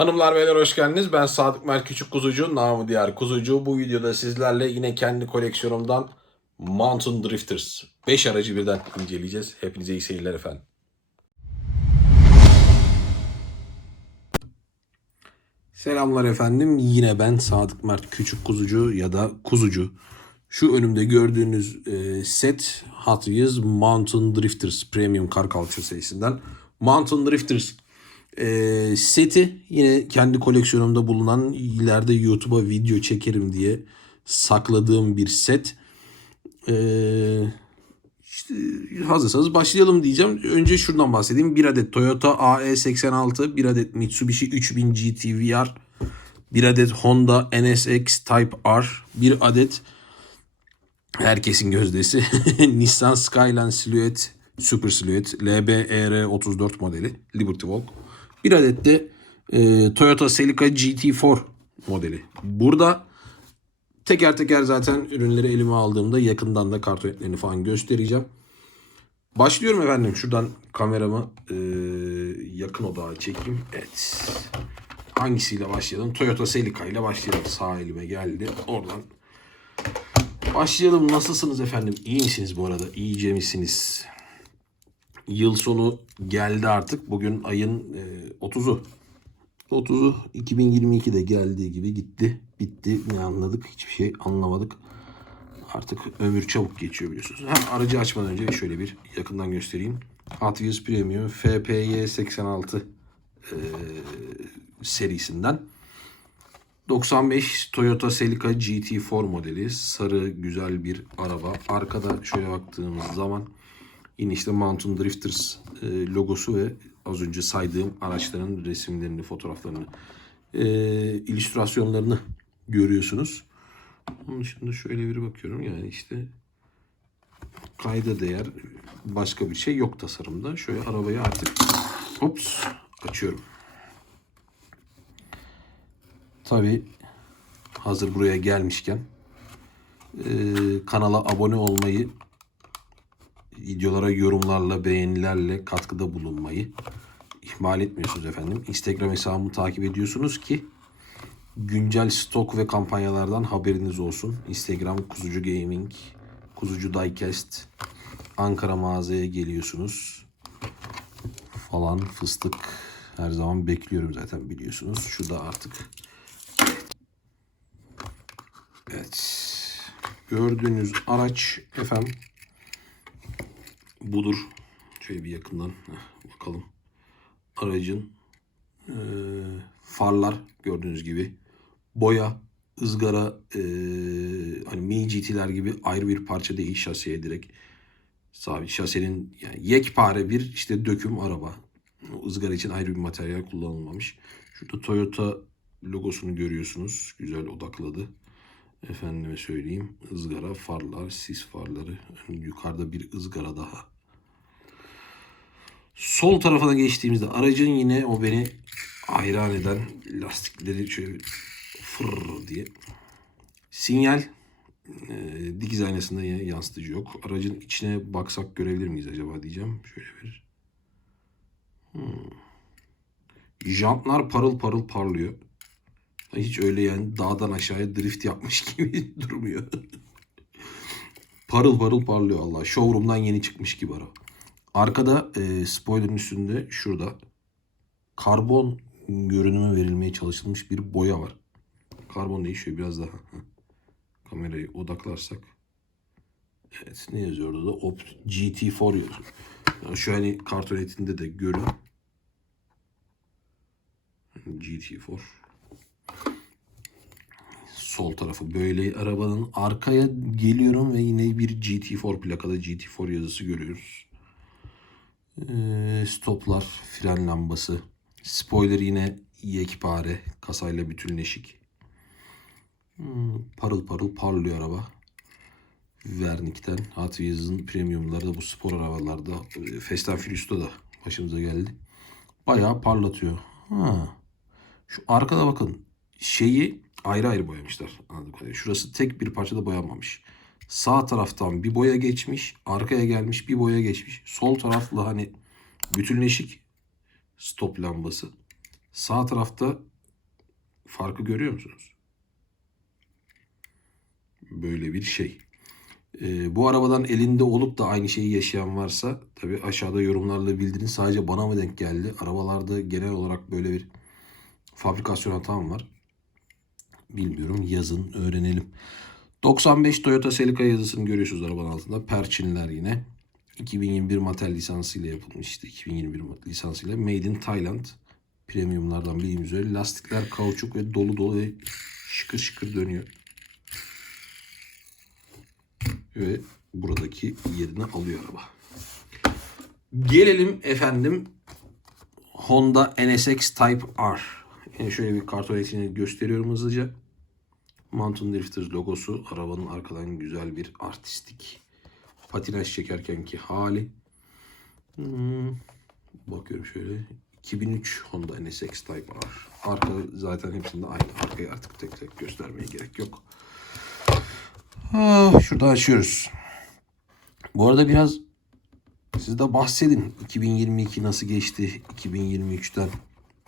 Hanımlar beyler hoş geldiniz. Ben Sadık Mert Küçük Kuzucu, namı diğer Kuzucu. Bu videoda sizlerle yine kendi koleksiyonumdan Mountain Drifters 5 aracı birden inceleyeceğiz. Hepinize iyi seyirler efendim. Selamlar efendim. Yine ben Sadık Mert Küçük Kuzucu ya da Kuzucu. Şu önümde gördüğünüz e, set Hot Wheels Mountain Drifters Premium Car Culture serisinden. Mountain Drifters e, seti yine kendi koleksiyonumda bulunan ileride YouTube'a video çekerim diye sakladığım bir set. E, işte hazırsanız başlayalım diyeceğim. Önce şuradan bahsedeyim. Bir adet Toyota AE86, bir adet Mitsubishi 3000 GT VR, bir adet Honda NSX Type R, bir adet herkesin gözdesi Nissan Skyline Silhouette Super Silhouette LBER34 modeli Liberty Walk. Bir adet de e, Toyota Celica GT4 modeli. Burada teker teker zaten ürünleri elime aldığımda yakından da kartonetlerini falan göstereceğim. Başlıyorum efendim. Şuradan kameramı e, yakın odağa çekeyim. Evet. Hangisiyle başlayalım? Toyota Celica ile başlayalım. Sağ elime geldi. Oradan Başlayalım. Nasılsınız efendim? İyi misiniz bu arada? İyice misiniz? Yıl sonu geldi artık. Bugün ayın e, 30'u. 30'u 2022'de geldiği gibi gitti. Bitti. Ne anladık? Hiçbir şey anlamadık. Artık ömür çabuk geçiyor biliyorsunuz. Ha, aracı açmadan önce şöyle bir yakından göstereyim. Wheels Premium FPY 86 e, serisinden. 95 Toyota Celica GT4 modeli. Sarı güzel bir araba. Arkada şöyle baktığımız zaman yine işte Mountain Drifters e, logosu ve az önce saydığım araçların resimlerini, fotoğraflarını, e, illüstrasyonlarını görüyorsunuz. Onun dışında şöyle bir bakıyorum yani işte kayda değer başka bir şey yok tasarımda. Şöyle arabayı artık hops açıyorum. Tabi hazır buraya gelmişken e, kanala abone olmayı, videolara yorumlarla, beğenilerle katkıda bulunmayı ihmal etmiyorsunuz efendim. Instagram hesabımı takip ediyorsunuz ki güncel stok ve kampanyalardan haberiniz olsun. Instagram Kuzucu Gaming, Kuzucu Diecast, Ankara mağazaya geliyorsunuz falan fıstık her zaman bekliyorum zaten biliyorsunuz. Şurada artık Evet. Gördüğünüz araç efendim budur. Şöyle bir yakından heh, bakalım. Aracın e, farlar gördüğünüz gibi boya, ızgara e, hani mini GT'ler gibi ayrı bir parça değil şasiye direkt sabit. Şasenin yani yekpare bir işte döküm araba. Izgara için ayrı bir materyal kullanılmamış. Şurada Toyota logosunu görüyorsunuz. Güzel odakladı. Efendime söyleyeyim ızgara farlar, sis farları. Yukarıda bir ızgara daha. Sol tarafına geçtiğimizde aracın yine o beni hayran eden lastikleri şöyle bir fır diye. Sinyal e, dikiz aynasında yine yansıtıcı yok. Aracın içine baksak görebilir miyiz acaba diyeceğim. Şöyle bir. Hmm. Jantlar parıl parıl parlıyor. Hiç öyle yani dağdan aşağıya drift yapmış gibi durmuyor. parıl parıl parlıyor Allah. Showroom'dan yeni çıkmış gibi araba. Arkada e, spoiler'ın üstünde şurada karbon görünümü verilmeye çalışılmış bir boya var. Karbon değişiyor biraz daha. Kamerayı odaklarsak. Evet ne yazıyor orada da? Opt GT4 yazıyor. Yani şu hani kartonetinde de görün. GT4 sol tarafı böyle arabanın arkaya geliyorum ve yine bir GT4 plakada GT4 yazısı görüyoruz. Ee, stoplar, fren lambası, spoiler yine yekpare, kasayla bütünleşik. Hmm, parıl parıl parlıyor araba. Vernik'ten Hot Wheels'ın premiumları da bu spor arabalarda e, Fast and da başımıza geldi. Bayağı parlatıyor. Ha. Şu arkada bakın şeyi ayrı ayrı boyamışlar. Şurası tek bir parçada boyanmamış. Sağ taraftan bir boya geçmiş. Arkaya gelmiş bir boya geçmiş. Sol tarafla hani bütünleşik stop lambası. Sağ tarafta farkı görüyor musunuz? Böyle bir şey. Ee, bu arabadan elinde olup da aynı şeyi yaşayan varsa tabi aşağıda yorumlarla bildirin. Sadece bana mı denk geldi? Arabalarda genel olarak böyle bir fabrikasyon hatam var. Bilmiyorum. Yazın öğrenelim. 95 Toyota Celica yazısını görüyorsunuz arabanın altında. Perçinler yine. 2021 Mattel lisansıyla yapılmıştı. 2021 lisansıyla. Made in Thailand. Premiumlardan bildiğimiz üzere. Lastikler kauçuk ve dolu dolu ve şıkır şıkır dönüyor. Ve buradaki yerini alıyor araba. Gelelim efendim Honda NSX Type R. Yani şöyle bir karton etini gösteriyorum hızlıca. Mountain Drifters logosu arabanın arkadan güzel bir artistik patinaj çekerkenki hali. Hmm, bakıyorum şöyle 2003 Honda NSX Type R. Arka zaten hepsinde aynı. Arkayı artık tek tek göstermeye gerek yok. Ah, şurada açıyoruz. Bu arada biraz siz de bahsedin. 2022 nasıl geçti? 2023'ten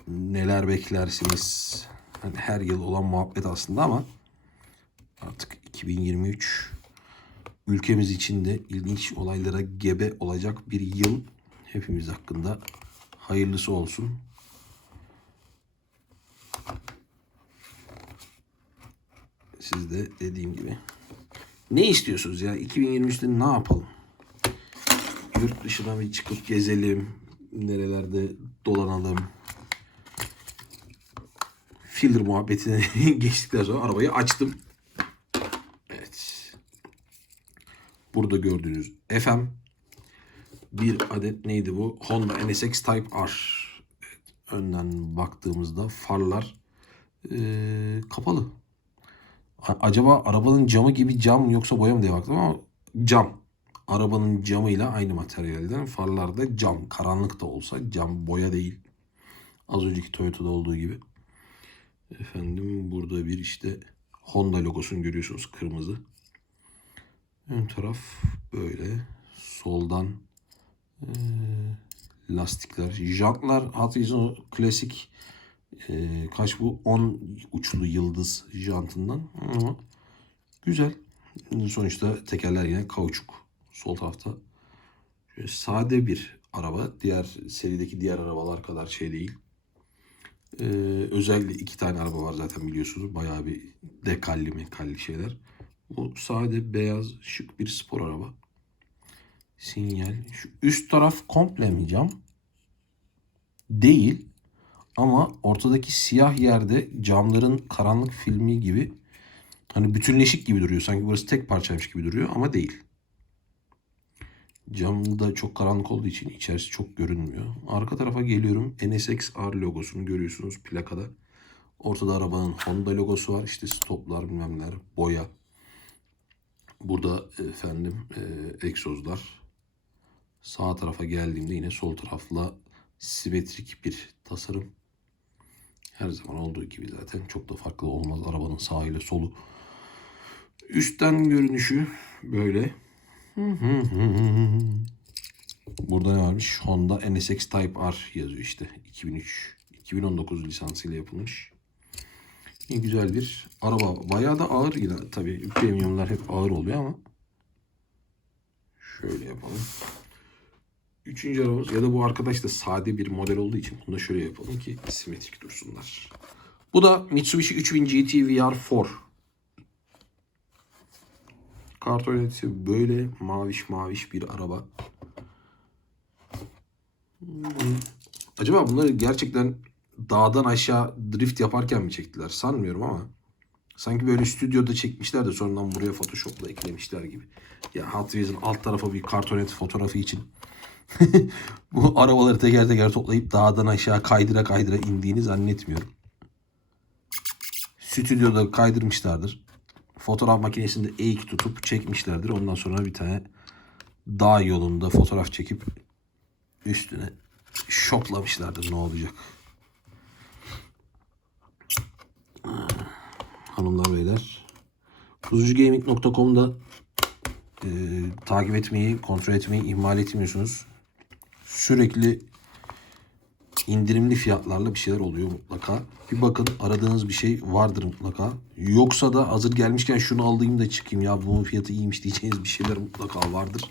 neler beklersiniz? Hani her yıl olan muhabbet aslında ama artık 2023 ülkemiz için de ilginç olaylara gebe olacak bir yıl. Hepimiz hakkında hayırlısı olsun. Siz de dediğim gibi ne istiyorsunuz ya? 2023'te ne yapalım? Yurt dışına bir çıkıp gezelim. Nerelerde dolanalım. Filler muhabbetine geçtikten sonra arabayı açtım. Burada gördüğünüz FM bir adet neydi bu? Honda NSX Type R. Evet, önden baktığımızda farlar eee, kapalı. Acaba arabanın camı gibi cam yoksa boya mı diye baktım ama cam. Arabanın camıyla aynı materyalden. Farlarda cam. Karanlık da olsa cam boya değil. Az önceki Toyota'da olduğu gibi. Efendim burada bir işte Honda logosunu görüyorsunuz kırmızı. Ön taraf böyle. Soldan eee, lastikler. Jantlar Hot Wheels'in o klasik eee, kaç bu? 10 uçlu yıldız jantından. Ama güzel. Sonuçta tekerler yine kauçuk. Sol tarafta. Şöyle sade bir araba. Diğer serideki diğer arabalar kadar şey değil. Ee, özellikle iki tane araba var zaten biliyorsunuz. Bayağı bir dekalli mekalli şeyler. Bu sade beyaz şık bir spor araba. Sinyal. Şu üst taraf komple mi cam? Değil. Ama ortadaki siyah yerde camların karanlık filmi gibi hani bütünleşik gibi duruyor. Sanki burası tek parçaymış gibi duruyor ama değil. Cam da çok karanlık olduğu için içerisi çok görünmüyor. Arka tarafa geliyorum. NSX R logosunu görüyorsunuz plakada. Ortada arabanın Honda logosu var. İşte stoplar bilmem neler, boya. Burada efendim e, egzozlar. Sağ tarafa geldiğimde yine sol tarafla simetrik bir tasarım. Her zaman olduğu gibi zaten çok da farklı olmaz arabanın sağ ile solu. Üstten görünüşü böyle. Burada ne varmış? Honda NSX Type R yazıyor işte. 2003 2019 lisansıyla yapılmış. Güzel bir araba. Bayağı da ağır yine tabii. Premiumlar hep ağır oluyor ama şöyle yapalım. Üçüncü arabamız ya da bu arkadaş da sade bir model olduğu için bunu da şöyle yapalım ki simetrik dursunlar. Bu da Mitsubishi 3000 GT VR4. Kartoneti böyle maviş maviş bir araba. Hmm. Acaba bunları gerçekten dağdan aşağı drift yaparken mi çektiler? Sanmıyorum ama. Sanki böyle stüdyoda çekmişler de sonradan buraya Photoshop'la eklemişler gibi. Ya Hot Wheels'in alt tarafa bir kartonet fotoğrafı için bu arabaları teker teker toplayıp dağdan aşağı kaydıra kaydıra indiğini zannetmiyorum. Stüdyoda kaydırmışlardır. Fotoğraf makinesinde eğik tutup çekmişlerdir. Ondan sonra bir tane dağ yolunda fotoğraf çekip üstüne şoplamışlardır ne olacak. Hanımlar beyler. Kuzucugaming.com'da e, takip etmeyi, kontrol etmeyi ihmal etmiyorsunuz. Sürekli indirimli fiyatlarla bir şeyler oluyor mutlaka. Bir bakın aradığınız bir şey vardır mutlaka. Yoksa da hazır gelmişken şunu alayım da çıkayım ya bunun fiyatı iyiymiş diyeceğiniz bir şeyler mutlaka vardır.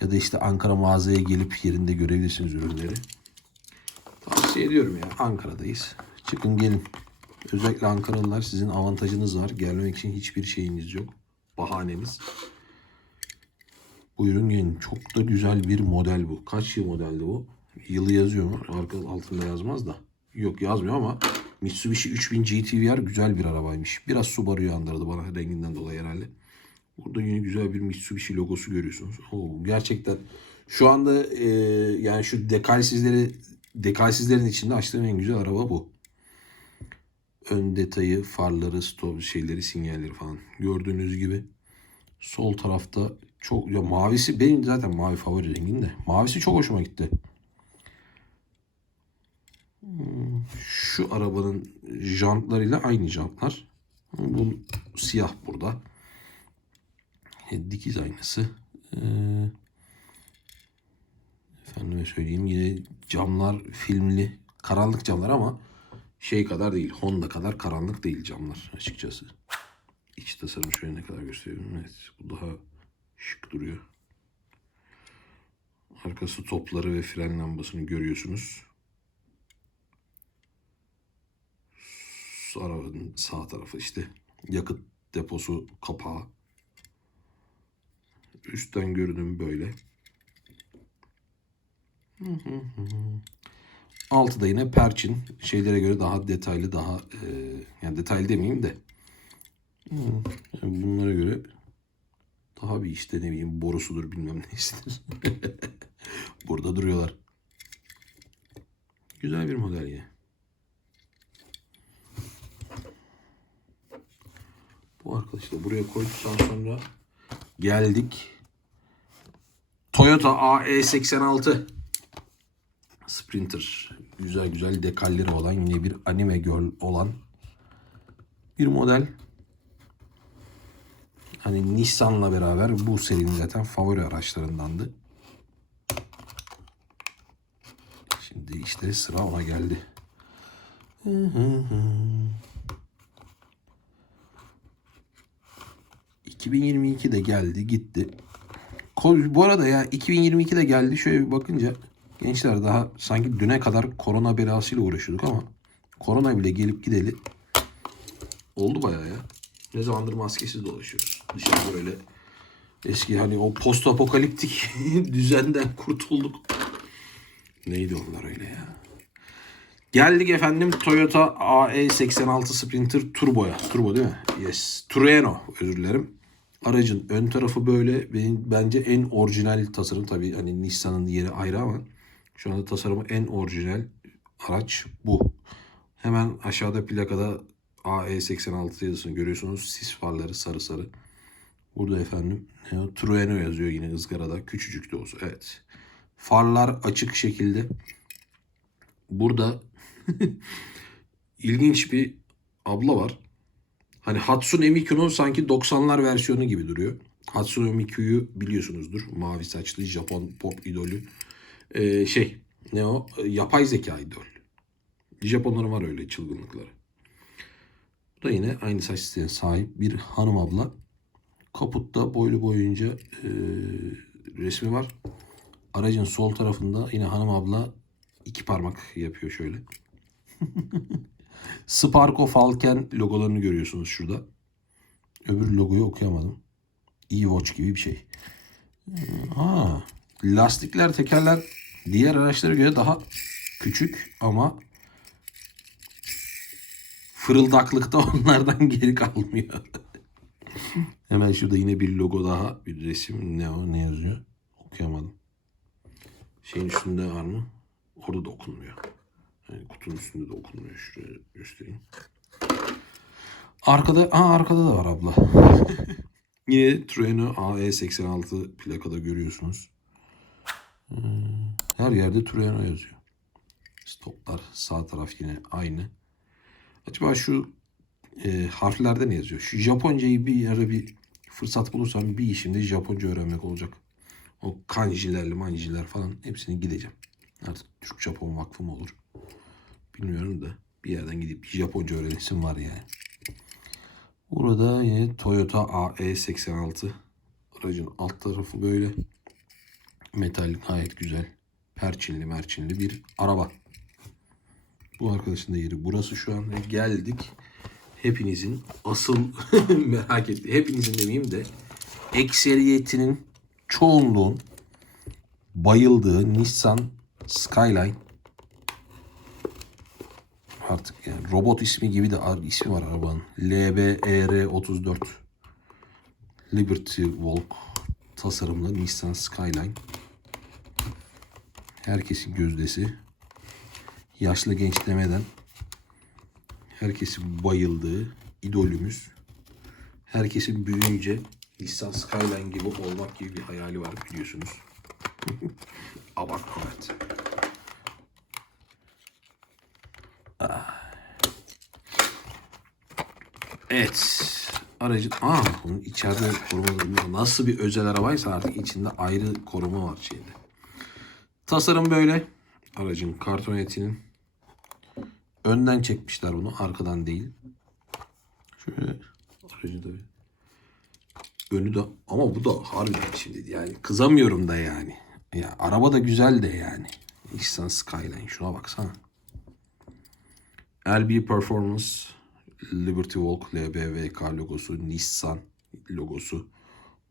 Ya da işte Ankara mağazaya gelip yerinde görebilirsiniz ürünleri. Tavsiye ediyorum ya. Ankara'dayız. Çıkın gelin. Özellikle Ankaralılar sizin avantajınız var. Gelmek için hiçbir şeyiniz yok. Bahaneniz. Buyurun gelin. Çok da güzel bir model bu. Kaç yıl modeldi bu? Yılı yazıyor mu? Arka altında yazmaz da. Yok yazmıyor ama Mitsubishi 3000 GTVR güzel bir arabaymış. Biraz Subaru'yu andırdı bana renginden dolayı herhalde. Burada yine güzel bir Mitsubishi logosu görüyorsunuz. Oo, gerçekten şu anda e, yani şu dekalsizleri dekalsizlerin içinde açtığım en güzel araba bu. Ön detayı, farları, stop şeyleri, sinyalleri falan. Gördüğünüz gibi sol tarafta çok ya mavisi benim zaten mavi favori rengim de. Mavisi çok hoşuma gitti. Şu arabanın jantlarıyla aynı jantlar. Bu siyah burada. E, Dikiz aynası. Ee, efendime söyleyeyim yine camlar filmli. Karanlık camlar ama şey kadar değil. Honda kadar karanlık değil camlar açıkçası. İç tasarım şöyle ne kadar gösteriyorum. Evet bu daha şık duruyor. Arkası topları ve fren lambasını görüyorsunuz. Arabanın sağ tarafı işte yakıt deposu kapağı. Üstten görünüm böyle. Altıda yine perçin. Şeylere göre daha detaylı, daha e, yani detaylı demeyeyim de Hmm, yani bunlara göre daha bir işte ne bileyim borusudur bilmem neysidir. Burada duruyorlar. Güzel bir model ya. Bu arkadaşlar buraya koyduktan sonra geldik. Toyota AE86 Sprinter. Güzel güzel dekalleri olan yine bir anime girl olan bir model. Hani Nissan'la beraber bu serinin zaten favori araçlarındandı. Şimdi işte sıra ona geldi. 2022 de geldi gitti. Bu arada ya 2022 de geldi şöyle bir bakınca gençler daha sanki düne kadar korona belasıyla uğraşıyorduk ama korona bile gelip gideli oldu bayağı ya. Ne zamandır maskesiz dolaşıyoruz. Dışarıda böyle eski hani o post apokaliptik düzenden kurtulduk. Neydi onlar öyle ya? Geldik efendim Toyota AE86 Sprinter Turbo'ya. Turbo değil mi? Yes. Trueno özür dilerim. Aracın ön tarafı böyle benim bence en orijinal tasarım. Tabii hani Nissan'ın yeri ayrı ama şu anda tasarımı en orijinal araç bu. Hemen aşağıda plakada AE86 yazısını görüyorsunuz. Sis farları sarı sarı. Burada efendim? Trueno yazıyor yine ızgarada. Küçücük de olsa. Evet. Farlar açık şekilde. Burada ilginç bir abla var. Hani Hatsune Miku'nun sanki 90'lar versiyonu gibi duruyor. Hatsune Miku'yu biliyorsunuzdur. Mavi saçlı Japon pop idolü. Ee, şey ne o? Yapay zeka idol. Japonların var öyle çılgınlıkları. Bu da yine aynı saç stiline sahip bir hanım abla. Kaputta boylu boyunca e, resmi var. Aracın sol tarafında yine hanım abla iki parmak yapıyor şöyle. Sparko Falken logolarını görüyorsunuz şurada. Öbür logoyu okuyamadım. E-Watch gibi bir şey. Ha, lastikler, tekerler diğer araçlara göre daha küçük ama fırıldaklıkta onlardan geri kalmıyor. Hemen şurada yine bir logo daha, bir resim. Ne o, ne yazıyor? Okuyamadım. Şeyin üstünde var mı? Orada da okunmuyor. Yani kutunun üstünde de okunmuyor. Şuraya göstereyim. Arkada, aa arkada da var abla. Yine Trueno AE86 plakada görüyorsunuz. Hmm, Her yerde Trueno yazıyor. Stoplar sağ taraf yine aynı. Acaba şu e, harflerde ne yazıyor? Şu Japoncayı bir ara bir fırsat bulursam bir işimde Japonca öğrenmek olacak. O kanjilerle manjiler falan hepsini gideceğim. Artık Türk Japon Vakfı mı olur? Bilmiyorum da bir yerden gidip Japonca öğrenesim var yani. Burada yine Toyota AE86 aracın alt tarafı böyle metal gayet güzel perçinli merçinli bir araba. Bu arkadaşın da yeri burası şu an geldik hepinizin asıl merak ettiği hepinizin demeyeyim de ekseriyetinin çoğunluğun bayıldığı Nissan Skyline artık yani robot ismi gibi de ismi var arabanın. LBER34 Liberty Walk tasarımlı Nissan Skyline. Herkesin gözdesi. Yaşlı genç demeden herkesin bayıldığı idolümüz. Herkesin büyüyünce Nissan Skyline gibi olmak gibi bir hayali var biliyorsunuz. Abart evet. Evet. Aracın... Aa bunun içeride koruma nasıl bir özel arabaysa artık içinde ayrı koruma var şeyde. Tasarım böyle. Aracın kartonetinin. Önden çekmişler bunu. Arkadan değil. Şöyle aracı da bir- Önü de ama bu da harbiden şimdi yani kızamıyorum da yani. Ya araba da güzel de yani. Nissan Skyline şuna baksana. LB Performance Liberty Walk LBVK logosu Nissan logosu.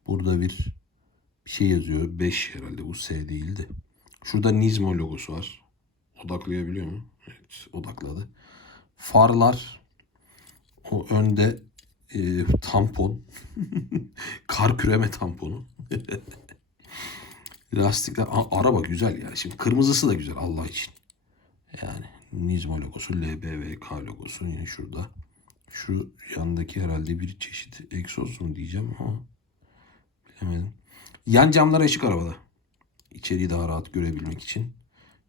Burada bir şey yazıyor. 5 herhalde bu S değildi. Şurada Nismo logosu var. Odaklayabiliyor mu? Evet odakladı. Farlar o önde e, tampon. Kar küreme tamponu. Lastikler. A- araba güzel ya. Şimdi kırmızısı da güzel Allah için. Yani Nismo logosu, LBVK logosu yine şurada. Şu yandaki herhalde bir çeşit egzoz diyeceğim ama bilemedim. Yan camlar açık arabada. İçeriği daha rahat görebilmek için.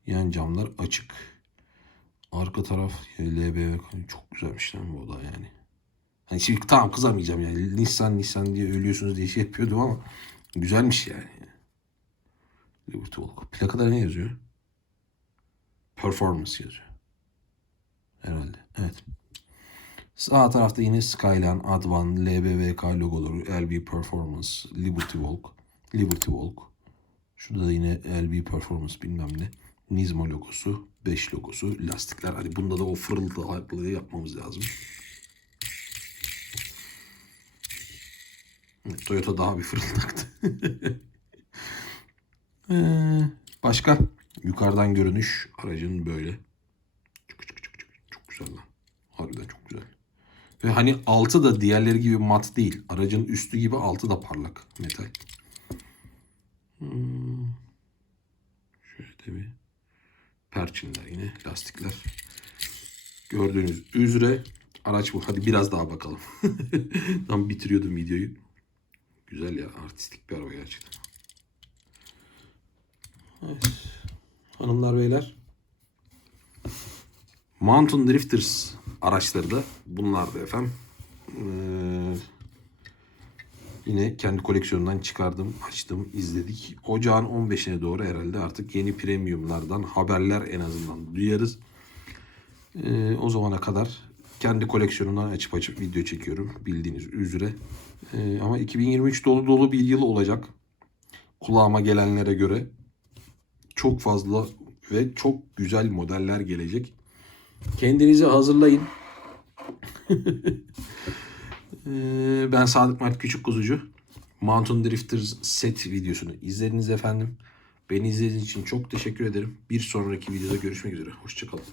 Yan camlar açık. Arka taraf LBVK çok güzelmiş lan bu da yani. Hani şimdi tamam kızamayacağım yani. Nissan Nissan diye ölüyorsunuz diye şey yapıyordum ama güzelmiş yani. Liberty Walk. Plakada ne yazıyor? Performance yazıyor. Herhalde. Evet. Sağ tarafta yine Skyline, Advan, LBVK logoları, LB Performance, Liberty Walk, Liberty Walk. Şurada da yine LB Performance bilmem ne. Nismo logosu, 5 logosu, lastikler. Hani bunda da o fırıltılı yapmamız lazım. Evet, Toyota daha bir fırıldaktı. Ee, başka yukarıdan görünüş aracın böyle. Çık çık çık çık. Çok güzel lan. Harbiden çok güzel. Ve hani altı da diğerleri gibi mat değil. Aracın üstü gibi altı da parlak metal. Hmm. Şöyle bir perçinler yine lastikler. Gördüğünüz üzere araç bu. Hadi biraz daha bakalım. Tam bitiriyordum videoyu. Güzel ya artistik bir araba gerçekten. Evet. Hanımlar beyler. Mountain Drifters araçları da bunlardı efendim. Ee, yine kendi koleksiyonundan çıkardım, açtım, izledik. Ocağın 15'ine doğru herhalde artık yeni premiumlardan haberler en azından duyarız. Ee, o zamana kadar kendi koleksiyonumdan açıp açıp video çekiyorum bildiğiniz üzere. Ee, ama 2023 dolu dolu bir yıl olacak. Kulağıma gelenlere göre çok fazla ve çok güzel modeller gelecek. Kendinizi hazırlayın. Ee, ben Sadık Mert Küçük Kuzucu. Mountain Drifters set videosunu izlediniz efendim. Beni izlediğiniz için çok teşekkür ederim. Bir sonraki videoda görüşmek üzere. Hoşçakalın.